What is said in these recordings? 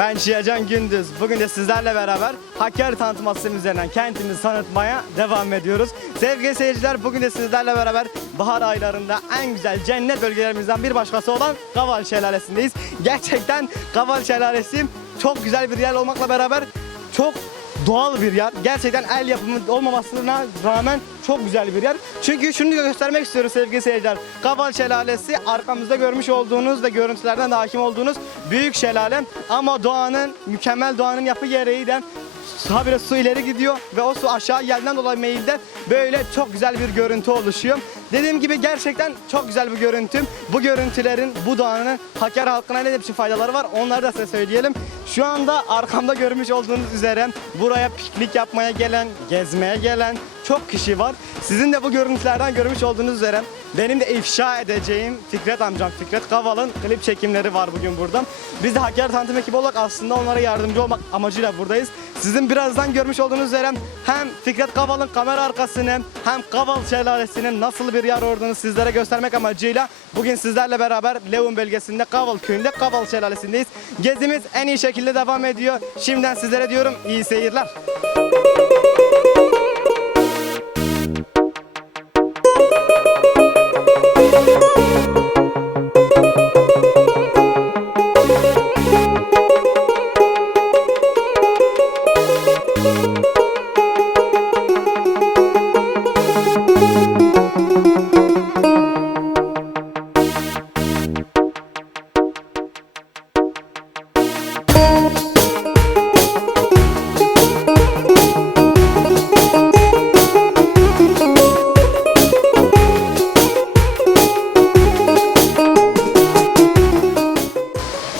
Ben Şiyacan Gündüz. Bugün de sizlerle beraber Hakkari tanıtması üzerinden kentimizi tanıtmaya devam ediyoruz. Sevgili seyirciler, bugün de sizlerle beraber bahar aylarında en güzel cennet bölgelerimizden bir başkası olan Kaval Şelalesi'ndeyiz. Gerçekten Kaval Şelalesi çok güzel bir yer olmakla beraber çok doğal bir yer. Gerçekten el yapımı olmamasına rağmen çok güzel bir yer. Çünkü şunu göstermek istiyoruz sevgili seyirciler. Kaval Şelalesi arkamızda görmüş olduğunuz ve görüntülerden de hakim olduğunuz büyük şelale. Ama doğanın, mükemmel doğanın yapı gereği de habire su ileri gidiyor ve o su aşağı geldiğinden dolayı meyilde böyle çok güzel bir görüntü oluşuyor. Dediğim gibi gerçekten çok güzel bir görüntü. Bu görüntülerin, bu doğanın Hakkari halkına ne biçim faydaları var onları da size söyleyelim. Şu anda arkamda görmüş olduğunuz üzere buraya piknik yapmaya gelen, gezmeye gelen çok kişi var. Sizin de bu görüntülerden görmüş olduğunuz üzere benim de ifşa edeceğim Fikret amcam, Fikret Kaval'ın klip çekimleri var bugün burada. Biz de Hakkari tanıtım ekibi olarak aslında onlara yardımcı olmak amacıyla buradayız. Sizin birazdan görmüş olduğunuz üzere hem Fikret Kaval'ın kamera arkasını hem Kaval Şelalesi'nin nasıl bir yer olduğunu sizlere göstermek amacıyla bugün sizlerle beraber Levun bölgesinde Kaval köyünde Kaval Şelalesi'ndeyiz. Gezimiz en iyi şekilde devam ediyor. Şimdiden sizlere diyorum iyi seyirler.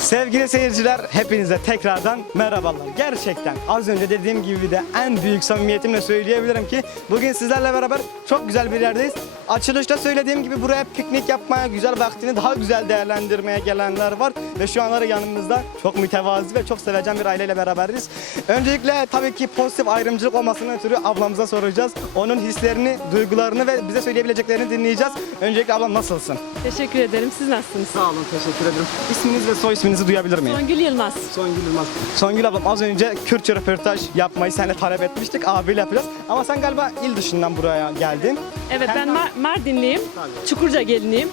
Sevgili seyirciler, hepinize tekrardan merhabalar. Gerçekten az önce dediğim gibi de en büyük samimiyetimle söyleyebilirim ki bugün sizlerle beraber çok güzel bir yerdeyiz. Açılışta söylediğim gibi buraya piknik yapmaya, güzel vaktini daha güzel değerlendirmeye gelenler var ve şu anları yanımızda çok mütevazi ve çok sevecen bir aileyle beraberiz. Öncelikle tabii ki pozitif ayrımcılık olmasından ötürü ablamıza soracağız. Onun hislerini, duygularını ve bize söyleyebileceklerini dinleyeceğiz. Öncelikle ablam nasılsın? Teşekkür ederim. Siz nasılsınız? Sağ olun, teşekkür ederim. İsminiz ve soy isminizi duyabilir miyim? Songül Yılmaz. Songül Yılmaz. Songül ablam, az önce Kürtçe röportaj yapmayı seninle talep etmiştik. Abiyle yapacağız. Ama sen galiba il dışından buraya geldin. Evet, ben Mardinliyim. Çukurca geliniyim.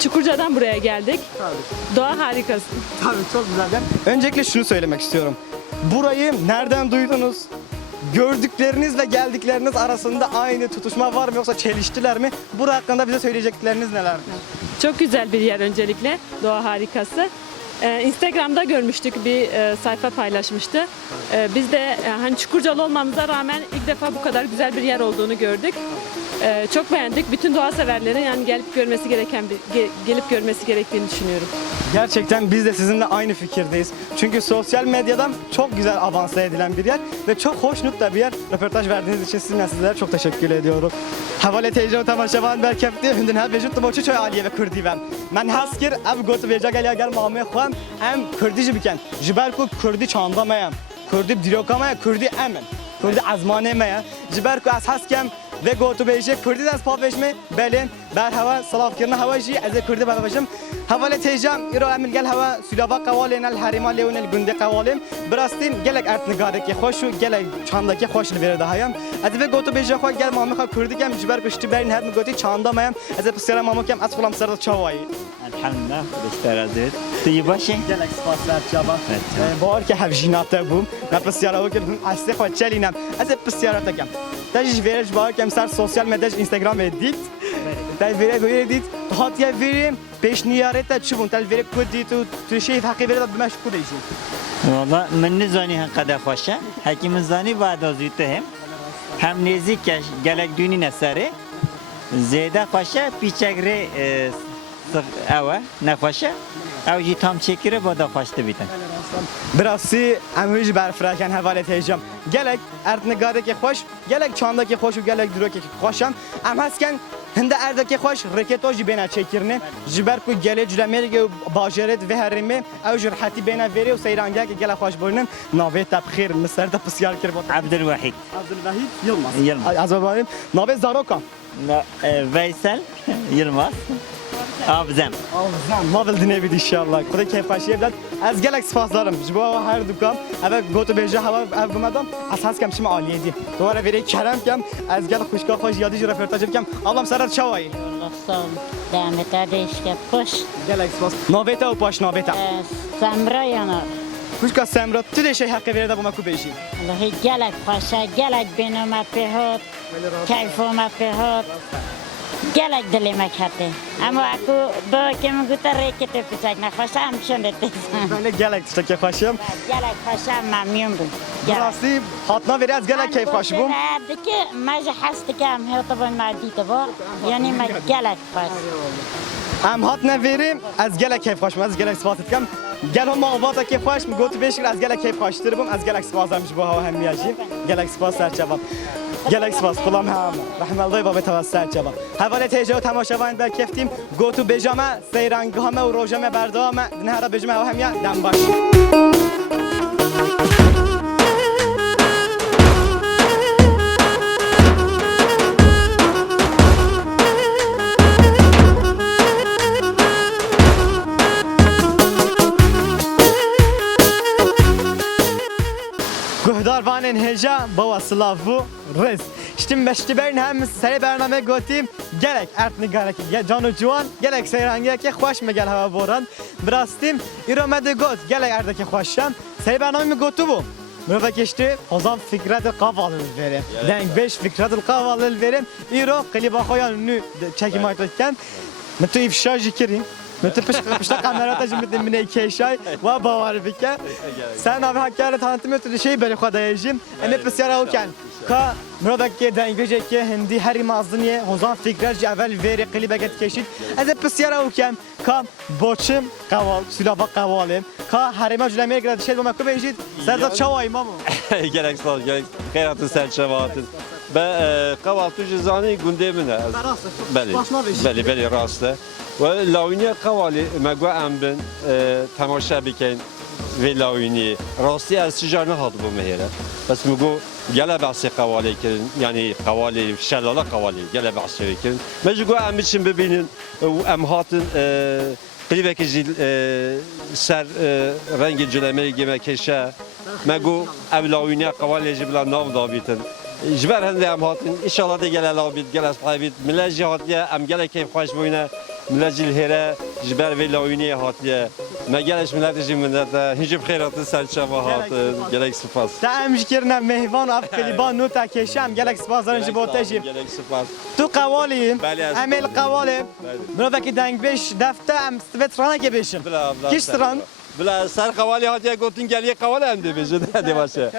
Çukurca'dan buraya geldik. Tabii. Doğa harikası. Tabii, çok güzel. Öncelikle şunu söylemek istiyorum. Burayı nereden duydunuz? Gördükleriniz ve geldikleriniz arasında aynı tutuşma var mı yoksa çeliştiler mi? Bura hakkında bize söyleyecekleriniz nelerdir? Çok güzel bir yer öncelikle. Doğa harikası. Instagram'da görmüştük, bir sayfa paylaşmıştı. Biz de hani Çukurcalı olmamıza rağmen ilk defa bu kadar güzel bir yer olduğunu gördük. Çok beğendik. Bütün doğa severlerin yani gelip görmesi gerektiğini düşünüyorum. Gerçekten biz de sizinle aynı fikirdeyiz. Çünkü sosyal medyadan çok güzel avanse edilen bir yer ve çok hoşnut da bir yer. Röportaj verdiğiniz için sizlere çok teşekkür ediyorum. Havale teyze tamaşavan berkefti hündün ha vücut boçu çoy aliye ve kurdivem. Men haskir ev gotu veca gel gel mamı xwam em kurdi biken. Jiber ku kurdi çandamaya. Kurdi dilokamaya kurdi emen. Kurdi azmane maya. Jiber ku az haskem ve gotu beje kurdi das pavejme belin ber hava salaf kirna hava ji az kurdi babajım. Havale teyjam iro emil gel hava sülava qawalen el harima leon el günde qawalem brastin gelek art nigareki xoşu gelek çandaki xoş veri dahayam. Az ve gotu beje xo gel mamı xa kurdi kem jiber kuşti berin her goti çandamayam. Az psera mamı kem az fulam sarda çavayı. Elhamdülillah, istirahat. Tuyu başı. Gelek spaslar çaba. Var ki hevjinata bum. Ne psera o kem asli xo çelinam. Az psera takem. Tajiş veriş var kem sar sosyal medya Instagram edit. Tel veri edit. Hatiye verim. Peş niyarete çubun. Tel veri kudi tu şey hakkı veri de meşgul değilsin. Valla من زانی هم قدر خوشه حکیم زانی بعد از ایته هم نزدیک گلک دونی نسره زیاده خوشه پیچگره اوه نخوشه او جی tam çekire bada خوشته بیتن Birası emhic berfraken havale teycem. Gelek erdnigadeki hoş, gelek çandaki hoş, gelek duraki hoşam. Em hasken hinde erdeki hoş reketoji bena çekirne. Jiber ku gele cülemeri bajeret ve herimi ev jurhati bena veri u seyrange ki gelek hoş boyunun nave tabkhir mısırda pısyar kirbot. Abdülvahid Abdülvahid Yılmaz. Yılmaz. Azabayım. Nave Zaroka. Veysel Yılmaz. Abzem. ما بلدنه بید انشالله خدا کیف خاشی بدن از گلک سپاس دارم جبا هر دکان اول گوتو بیجه هوا اف گمدم از هست کم شما عالیه دی دوباره وری کرم کم از گل خوشگاه خوش یادی رپورتاج کم اللهم سرت شوایی Losam damet adeşke puş گلک سپاس نوبتا و پاش نوبتا samra yanar. خوشگاه سمرا تو دیشه حق ویرده با مکو بیشی Allahi gelek paşa gelek benime pehot keyfime pehot gelek dilime kati. Ama aku do kim guta rekete pıçak ne paşa amşon etti. من گلک تشتکی خوشیم Gelek paşa mamnun bu. راستی حتما وری از گلک کیف خوش بوم Dike maja hastı kam hevtabın maddi tabo. Yani ma gelek paşa. ام هات نویریم از گلک کیف خوشم از گلک سپاس کم گل هم آواز کیف خوش گوتو بیش از گلک کیف خوش تر بوم از گلک سپاس هم جبا هوا هم میاجیم گلک سپاس سر جواب گلک سپاس کلام هم رحم الله بابا توسط جواب حواله تیجه و تماشاوان بر کفتیم گوتو بجامه سیرنگ همه و روجمه بردامه نه را بجمه و هم یا دم باش Guhdarvanın heja baba slavu rız. İşte beştiberin hem seri bername gotim gerek ertni gerek canu juan gerek seyrange ki hoş mu gel hava boran brastim iromede got gerek erdeki hoşam seri bername mi gotu bu Mürve geçti hozam fikret kavalıl verim denk 5 fikret kavalıl verim iro kliba koyan nü çekim aytırken mtu ifşa kirin متى پشت کامرات اجم بدیم منی کیشای و باور بکه سن آب هکاره تانتی متر شی بری خدای جیم امی بسیار او کن که مراد که دنگوجه که هندی هری مازنیه هزار فکرش اول وری قلی بگت کشید از بسیار او کن که بچم قوال سلابا قوالم که هری ما جلمی گرد شد و مکو بینجید سرزاد چوای مامو gerek sağ ol, gerek hayatın sen şevaatın. Ben kahvaltı cüzdanı gündemine. Beli rastı. Ve laviniye kahvaltı megwa ambin temaşa biken ve laviniye. Rastı az sıcağını hadı bu mehire. Bas mego gele bahsi kahvaltı kirin yani kahvaltı şelala kahvaltı gele bahsi kirin. Mecgo ambin için bebinin emhatın قریبه که جیل سر رنگ جلمه گیم کشه مگو اولوینه قوالی جبلا نام دابیتن جبر هنده ام هاتن انشالله دیگه لابید گل اصحابید ملاجی هاتیه ام گل کیف خوش بوینه ملاجی الهره جبر ولاوینه هاتیه مگلش ملتشی ملت هیچ خیرات سرچما هاتن گلک سپاس تعمش کردن مهوان اف کلیبان نو تکشم گلک سپاس دارن جبوتشیم گلک سپاس تو قوالیم بله از امل قوالیم مرا که دنگ بیش دفته ام سترانه که بیشم کیش تران بلا سر قوالی هاتیه گفتین گلیه قوالی هم دی بیشه دی باشه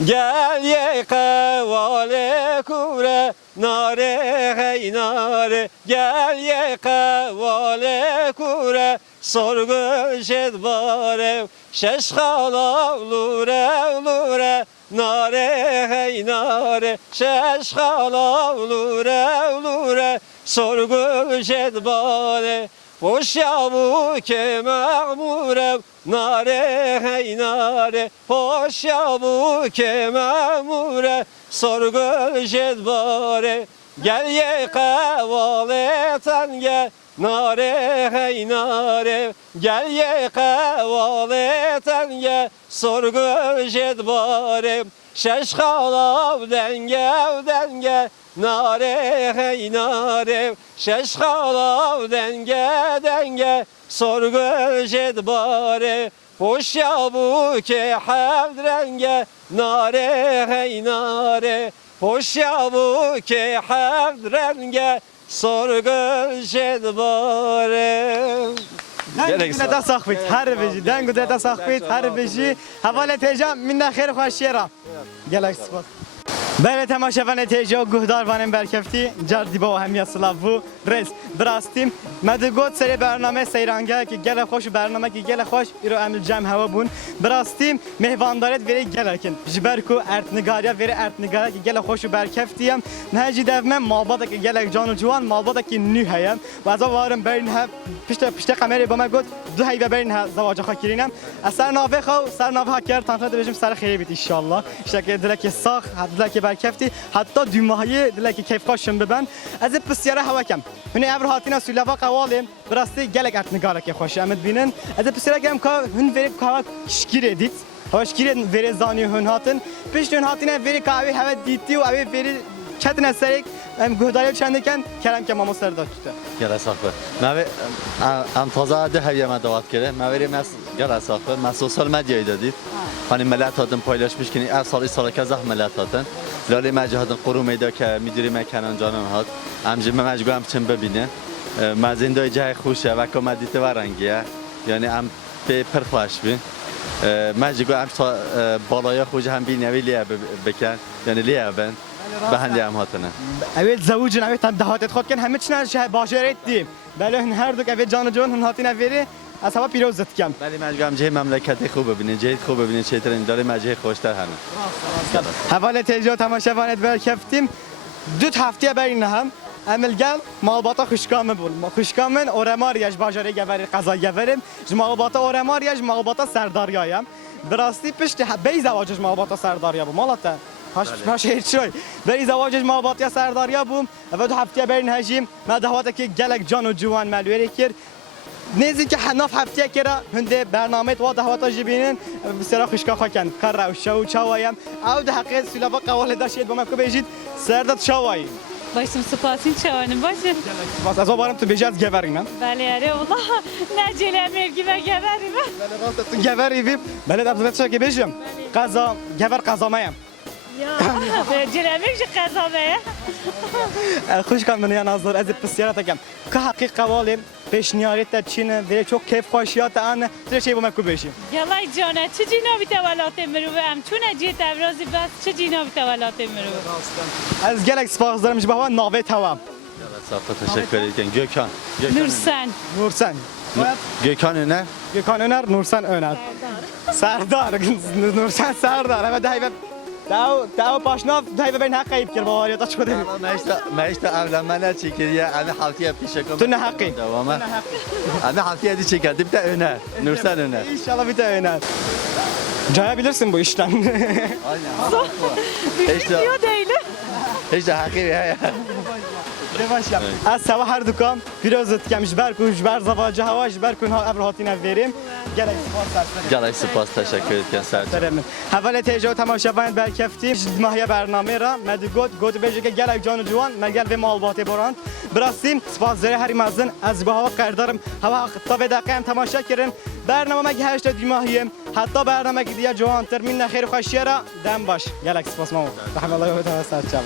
گلیه قوالی کوره ناره هی ناره گلیه قوالی کوره sorgu şedbare şeş halavlure lure nare hey nare şeş halavlure lure sorgu şedbare hoş yavu ke mağmure nare hey nare hoş yavu ke mağmure sorgu şedbare gel ye kavaletan gel Nare hey nare gel ye kavaleten ye sorgu jedbare şeş halav denge nare hey nare şeş halav denge sorgu jedbare hoş yavu ke havdrenge nare hey nare hoş yavu ke havdrenge sorgu jedbare دنگ ده ساخت هر بجی دنگ ده ساخت هر بجی حواله تجام من خیر خوشیرا گلک سپاس بله تماشاوان تیجا گهداروانم برکفتی جردی با همیت سلاو رس براستیم مدگوت سری برنامه سیرانگه که گل خوش برنامه که گل خوش ایرو امل جمع هوا بون براستیم مهواندارت وری گلکن جبرکو ارتنگاریا وری ارتنگاریا که گل خوش برکفتیم نهجی دومه مابادا که گلک جانو جوان مابادا که نو هیم و از وارم برین ها پشت قمری با ما گفت دو هیبه برین ها زواج خاکرینم اثر ناوه خو سر ناوه هکر تانت بجیم سر خیری بیت ان شاء الله شکل درک ساخ درک برکفتی حتی دیماهی دلکی کیف خوشم ببن از پسیاره هوا کم هنی ابر هاتینا سولوا قوالم براستی گلک ات نگاره که خوش امد بینن از پسیاره کم که هن وری که شکیر ادیت هوا شکیر وری زانی هن هاتن پیش هن هاتینا وری که هوا دیتی و اوی وری چتن سرک ام گهداری چنده کن کرم که مامو سر داشته گله ساخته موی ام تازه ده هیچ مدوات کرده موی مس گله ساخته مس سوشال مدیای دادید hani ملت هاتن پایلاشmış ki ev سال که زخم ملت هاتن لالی مجهودن قرو میدا که میدونی مکنان جانان هات امجی مجبور هم چن ببینه مزین دای جای خوشه و کمدیت ورنگیه یعنی ام به پرخواش بین مجبور هم بالای خوش هم بینه لیه بکن یعنی لیه بن به هندی هم هاتنه اوی زوجن اوی تام دهاتت خود کن همه چنان شه باشرت دیم بله هر دو که اوی جان جون هن هاتین اوی از هوا پیروزت کم ولی مجبور هم جه مملکت خوب ببینه جه خوب ببینه چه ترین داره مجه خوشتر همه حواله تجار تماشاوانت برکفتیم دو هفته برین هم عمل گل مالباتا خوشکام بول خوشکامن اورماریاش باجاره گوری قضا گوریم مالباتا اورماریاش مالباتا سرداریایم براستی پشت بی زواجش مالباتا سرداریا بو مالتا هاش هیچ شوی بی زواجش مالباتا سرداریا بوم و دو هفته برین هجیم ما دهواتا که گلک جان و جوان ملوری کرد نیزی که حناف هفته کرا هنده برنامه تو دهواتا جبینن بسیار خوشکا خاکن کار روشه و چاوایم او ده حقیقت سلافا قواله داشتید با من که بیجید سردت چاوایی باشم سپاسین چوانم باشه باز از بارم تو بیجی از گوریم بله اره والله نجله مرگی و گبریم بله راست تو گوری بیم بله دبزت شو که بیجم قضا گور قضا مایم یا جله مرگی قضا خوش کن من نظر از بسیارت کم که حقیق قوالیم پیشنیاریت چینه ولی çok keyif خوشیات آن چه چی با من کو بشیم یالای جانه چه جینا بی تولات مروه ام چون اجیت ابرازی بس چه جینا بی تولات مروه از گلک سپاس دارم به هوا ناوه توام گله ساخته teşekkür ederim Gökhan نورسن نورسن Gökhan ne Gökhan Öner Nursen Öner Serdar Nursen Serdar evet داو پاشناف دایو بین حق کیف کرد باوری تا چه کنی ماشتا evlenme ne çekiriyor ama haftaya pişekom تو نه حقی devamı ama haftaya di çekerdi bir de öne Nursen öne İnşallah bir de Öner Caya bilirsin bu işten işte işte hakkı ya Devaşlam از سوا هر دکان پیروزت کمش برکو جبر زواج هواش برکو ها ابر هاتینا verیم گلک Gel سپاس teşekkür ederim Sercan سلام حواله تجا تماشاوند برکفتیم ماهی برنامه را مد گوت بهجه که گلک جان و جوان مگل به مالبات بران براستیم سپاس داره هری مازن از به هوا قدرم هوا تا به دقیقه تماشا کردن برنامه مگه 8 ماهیم حتی برنامه که دیگه جوان تر من خیر خوشی را دم باش گلک سپاس ما رحم الله و تعالی سرچه